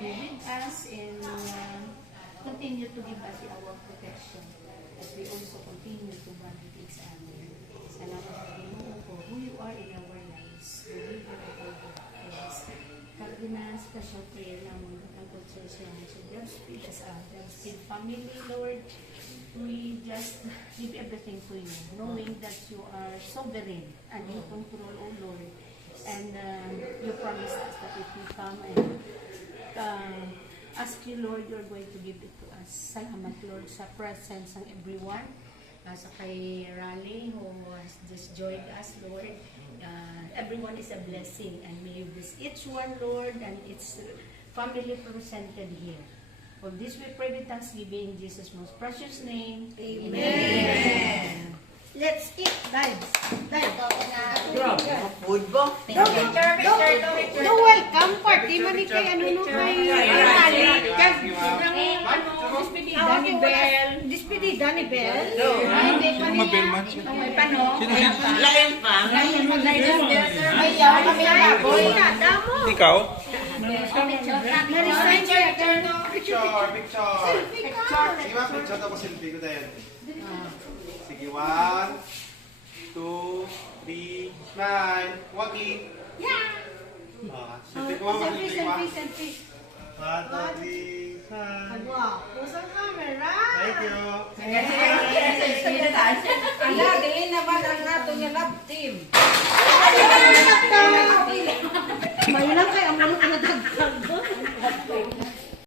be with us and continue to give us our protection as we also continue to bond with each other. Salamat sa Ginoo for who you are in our lives. The giver of our prayers. Kagina special prayer naman ang consortium sa Debspeed as a Debspeed family, Lord. We just give everything to you, knowing that you are sovereign and you control, O Lord. And you promised us that if we come and ask you, Lord, you're going to give it to us. Salamat, Lord, sa presence ng everyone. Sa kay Raleigh who has just joined us, Lord. Everyone is a blessing and may you bless each one, Lord, and its family presented here. For this we pray with thanksgiving in Jesus' most precious name. Amen. Amen. Let's eat, guys. Food ba? Do welcome party man ni kay ano no kay Danny Bell. Despedida ni Bell. Hindi pa niya. May panong. Lain pa. Ayaw kami na. Boy na, damo. Ikaw? Na-resign siya. Picture. Sige ba, picture ako selfie ko dahil. Sige, 1, 2, 3, smile. Wagi. Selfie ko, Selfie. 1, 2, 3, smile. Wow. Pusang camera. Thank you. Ala, dili na ba ang nato nga love team? May lang kay ang manok na dagdag.